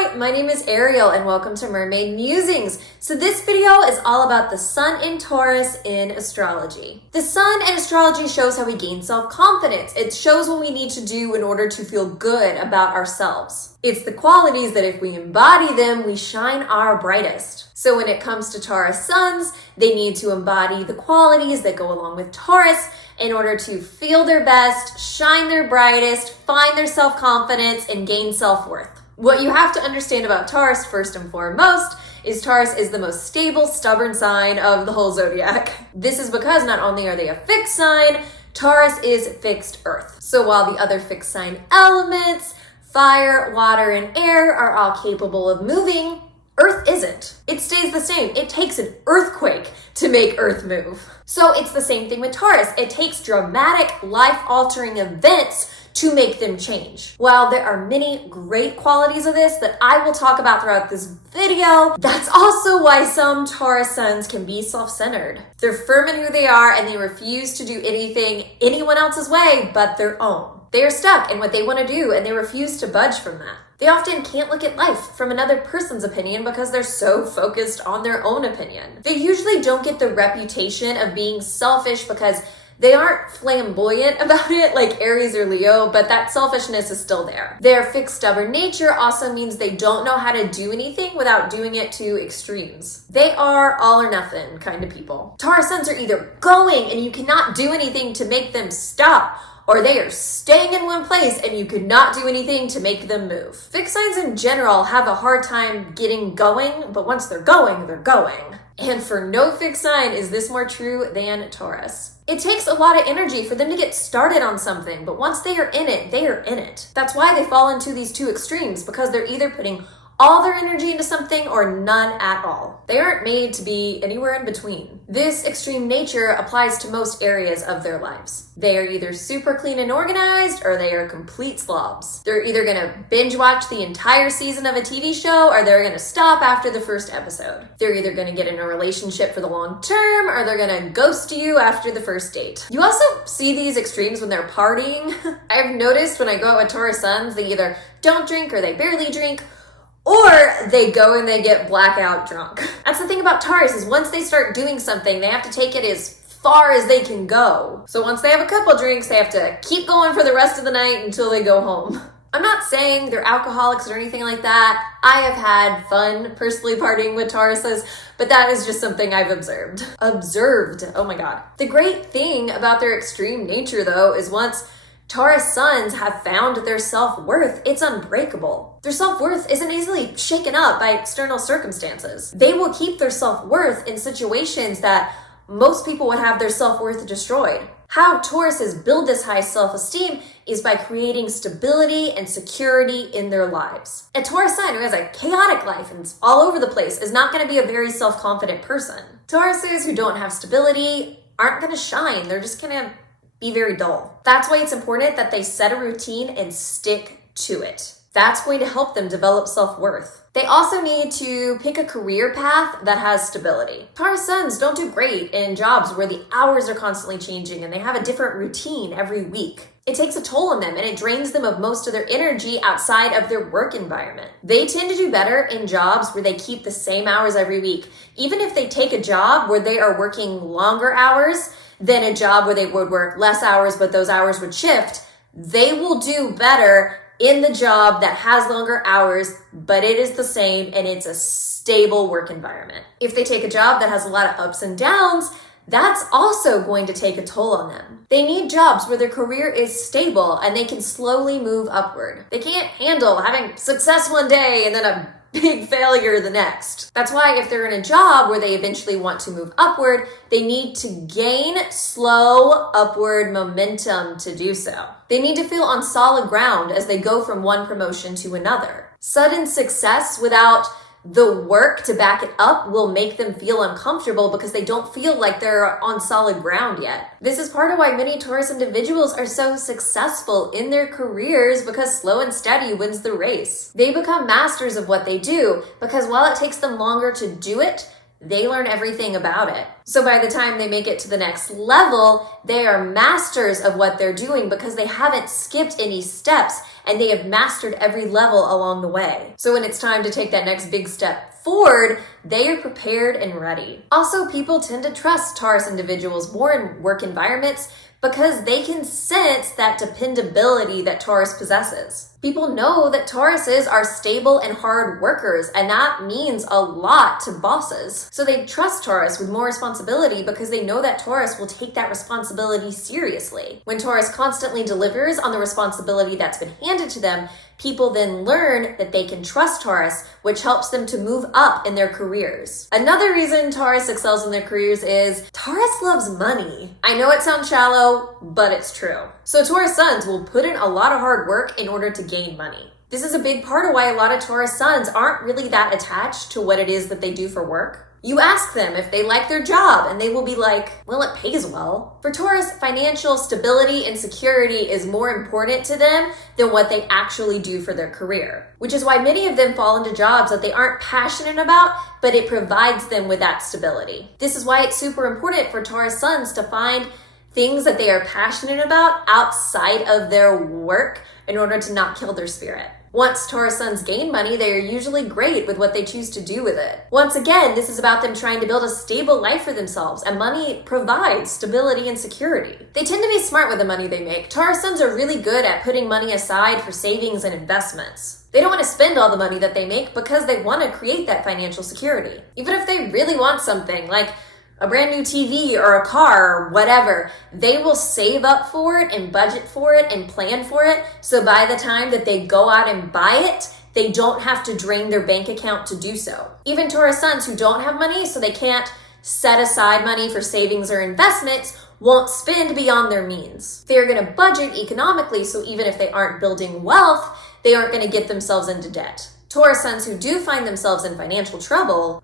Hi, my name is Ariel and welcome to Mermaid Musings. So this video is all about the sun in Taurus in astrology. The sun in astrology shows how we gain self-confidence. It shows what we need to do in order to feel good about ourselves. It's the qualities that if we embody them, we shine our brightest. So when it comes to Taurus suns, they need to embody the qualities that go along with Taurus in order to feel their best, shine their brightest, find their self-confidence, and gain self-worth. What you have to understand about Taurus, first and foremost, is Taurus is the most stable, stubborn sign of the whole zodiac. This is because not only are they a fixed sign, Taurus is fixed earth. So while the other fixed sign elements, fire, water, and air are all capable of moving, Earth isn't. It stays the same. It takes an earthquake to make Earth move. So it's the same thing with Taurus. It takes dramatic, life-altering events to make them change. While there are many great qualities of this that I will talk about throughout this video, that's also why some Taurus suns can be self-centered. They're firm in who they are and they refuse to do anything anyone else's way but their own. They are stuck in what they want to do and they refuse to budge from that. They often can't look at life from another person's opinion because they're so focused on their own opinion. They usually don't get the reputation of being selfish because they aren't flamboyant about it like Aries or Leo, but that selfishness is still there. Their fixed, stubborn nature also means they don't know how to do anything without doing it to extremes. They are all or nothing kind of people. Taurus suns are either going and you cannot do anything to make them stop, or they are staying in one place and you could not do anything to make them move. Fixed signs in general have a hard time getting going, but once they're going, they're going. And for no fixed sign is this more true than Taurus. It takes a lot of energy for them to get started on something, but once they are in it, they are in it. That's why they fall into these two extremes, because they're either putting all their energy into something or none at all. They aren't made to be anywhere in between. This extreme nature applies to most areas of their lives. They are either super clean and organized or they are complete slobs. They're either gonna binge watch the entire season of a TV show or they're gonna stop after the first episode. They're either gonna get in a relationship for the long term or they're gonna ghost you after the first date. You also see these extremes when they're partying. I've noticed when I go out with Taurus suns, they either don't drink or they barely drink, or they go and they get blackout drunk. That's the thing about Taurus is once they start doing something, they have to take it as far as they can go. So once they have a couple drinks, they have to keep going for the rest of the night until they go home. I'm not saying they're alcoholics or anything like that. I have had fun personally partying with Tauruses, but that is just something I've observed. Oh my God. The great thing about their extreme nature though is once Taurus suns have found their self-worth, it's unbreakable. Their self-worth isn't easily shaken up by external circumstances. They will keep their self-worth in situations that most people would have their self-worth destroyed. How Tauruses build this high self-esteem is by creating stability and security in their lives. A Taurus sun who has a chaotic life and is all over the place is not going to be a very self-confident person. Tauruses who don't have stability aren't going to shine. They're just going to be very dull. That's why it's important that they set a routine and stick to it. That's going to help them develop self-worth. They also need to pick a career path that has stability. Taurus suns don't do great in jobs where the hours are constantly changing and they have a different routine every week. It takes a toll on them and it drains them of most of their energy outside of their work environment. They tend to do better in jobs where they keep the same hours every week. Even if they take a job where they are working longer hours than a job where they would work less hours, but those hours would shift, they will do better in the job that has longer hours, but it is the same and it's a stable work environment. If they take a job that has a lot of ups and downs, that's also going to take a toll on them. They need jobs where their career is stable and they can slowly move upward. They can't handle having success one day and then a big failure the next. That's why if they're in a job where they eventually want to move upward, they need to gain slow upward momentum to do so. They need to feel on solid ground as they go from one promotion to another. Sudden success without the work to back it up will make them feel uncomfortable because they don't feel like they're on solid ground yet. This is part of why many Taurus individuals are so successful in their careers, because slow and steady wins the race. They become masters of what they do because while it takes them longer to do it, they learn everything about it. So by the time they make it to the next level, they are masters of what they're doing because they haven't skipped any steps and they have mastered every level along the way. So when it's time to take that next big step forward, they are prepared and ready. Also, people tend to trust Taurus individuals more in work environments because they can sense that dependability that Taurus possesses. People know that Tauruses are stable and hard workers, and that means a lot to bosses. So they trust Taurus with more responsibility because they know that Taurus will take that responsibility seriously. When Taurus constantly delivers on the responsibility that's been handed to them, people then learn that they can trust Taurus, which helps them to move up in their careers. Another reason Taurus excels in their careers is Taurus loves money. I know it sounds shallow, but it's true. So Taurus Suns will put in a lot of hard work in order to gain money. This is a big part of why a lot of Taurus Suns aren't really that attached to what it is that they do for work. You ask them if they like their job and they will be like, well, it pays well. For Taurus, financial stability and security is more important to them than what they actually do for their career, which is why many of them fall into jobs that they aren't passionate about, but it provides them with that stability. This is why it's super important for Taurus Suns to find things that they are passionate about outside of their work in order to not kill their spirit. Once Taurus Suns gain money, they are usually great with what they choose to do with it. Once again, this is about them trying to build a stable life for themselves, and money provides stability and security. They tend to be smart with the money they make. Taurus Suns are really good at putting money aside for savings and investments. They don't want to spend all the money that they make because they want to create that financial security. Even if they really want something like a brand new TV or a car or whatever, they will save up for it and budget for it and plan for it. So by the time that they go out and buy it, they don't have to drain their bank account to do so. Even Taurus Suns who don't have money, so they can't set aside money for savings or investments, won't spend beyond their means. They're going to budget economically, so even if they aren't building wealth, they aren't going to get themselves into debt. Taurus Suns who do find themselves in financial trouble,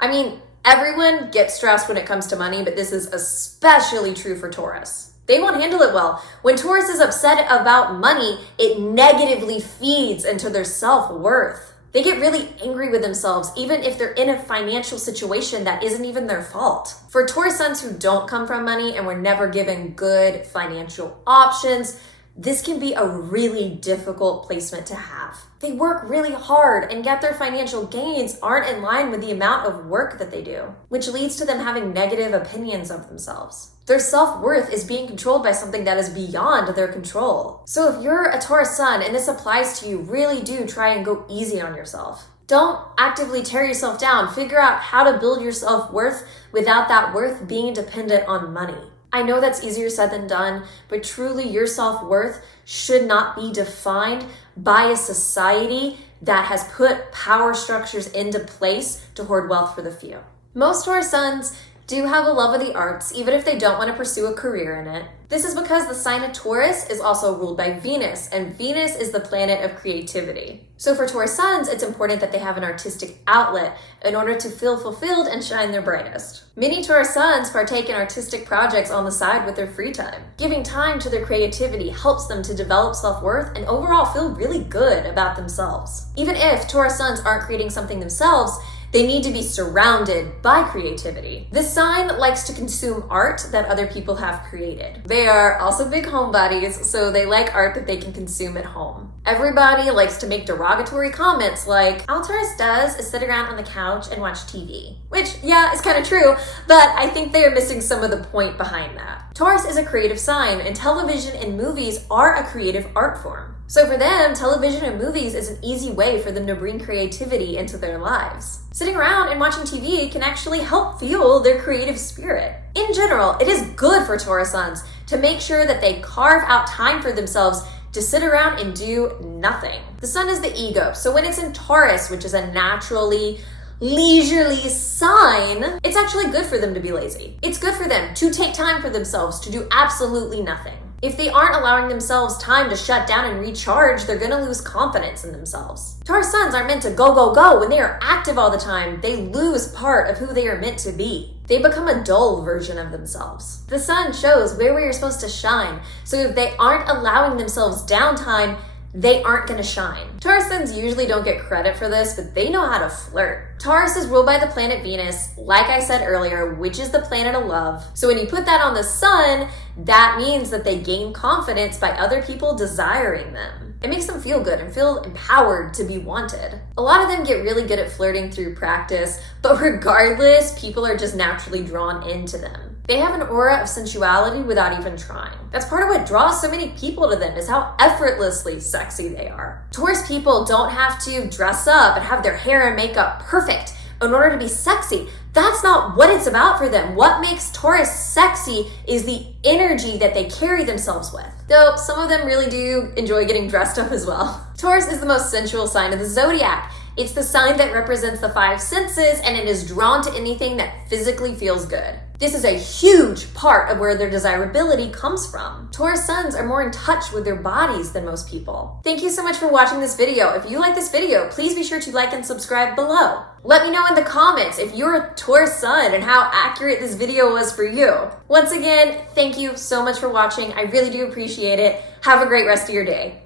everyone gets stressed when it comes to money, but this is especially true for Taurus. They won't handle it well. When Taurus is upset about money, it negatively feeds into their self-worth. They get really angry with themselves, even if they're in a financial situation that isn't even their fault. For Taurus Suns who don't come from money and were never given good financial options, this can be a really difficult placement to have. They work really hard, and yet their financial gains aren't in line with the amount of work that they do, which leads to them having negative opinions of themselves. Their self-worth is being controlled by something that is beyond their control. So if you're a Taurus Sun and this applies to you, really do try and go easy on yourself. Don't actively tear yourself down. Figure out how to build your self-worth without that worth being dependent on money. I know that's easier said than done, but truly your self-worth should not be defined by a society that has put power structures into place to hoard wealth for the few. Most Taurus Suns do have a love of the arts, even if they don't want to pursue a career in it. This is because the sign of Taurus is also ruled by Venus, and Venus is the planet of creativity. So for Taurus Suns, it's important that they have an artistic outlet in order to feel fulfilled and shine their brightest. Many Taurus Suns partake in artistic projects on the side with their free time. Giving time to their creativity helps them to develop self-worth and overall feel really good about themselves. Even if Taurus Suns aren't creating something themselves, they need to be surrounded by creativity. This sign likes to consume art that other people have created. They are also big homebodies, so they like art that they can consume at home. Everybody likes to make derogatory comments like, all Taurus does is sit around on the couch and watch TV. Which, yeah, is kind of true, but I think they are missing some of the point behind that. Taurus is a creative sign, and television and movies are a creative art form. So for them, television and movies is an easy way for them to bring creativity into their lives. Sitting around and watching TV can actually help fuel their creative spirit. In general, it is good for Taurus Suns to make sure that they carve out time for themselves to sit around and do nothing. The sun is the ego, so when it's in Taurus, which is a naturally leisurely sign, it's actually good for them to be lazy. It's good for them to take time for themselves to do absolutely nothing. If they aren't allowing themselves time to shut down and recharge, they're gonna lose confidence in themselves. Taurus Suns aren't meant to go, go, go. When they are active all the time, they lose part of who they are meant to be. They become a dull version of themselves. The sun shows where we are supposed to shine, so if they aren't allowing themselves downtime, they aren't gonna shine. Taurus suns usually don't get credit for this, but they know how to flirt. Taurus is ruled by the planet Venus, like I said earlier, which is the planet of love. So when you put that on the sun, that means that they gain confidence by other people desiring them. It makes them feel good and feel empowered to be wanted. A lot of them get really good at flirting through practice, but regardless, people are just naturally drawn into them. They have an aura of sensuality without even trying. That's part of what draws so many people to them, is how effortlessly sexy they are. Taurus people don't have to dress up and have their hair and makeup perfect in order to be sexy. That's not what it's about for them. What makes Taurus sexy is the energy that they carry themselves with. Though some of them really do enjoy getting dressed up as well. Taurus is the most sensual sign of the zodiac. It's the sign that represents the 5 senses, and it is drawn to anything that physically feels good. This is a huge part of where their desirability comes from. Taurus suns are more in touch with their bodies than most people. Thank you so much for watching this video. If you like this video, please be sure to like and subscribe below. Let me know in the comments if you're a Taurus sun and how accurate this video was for you. Once again, thank you so much for watching. I really do appreciate it. Have a great rest of your day.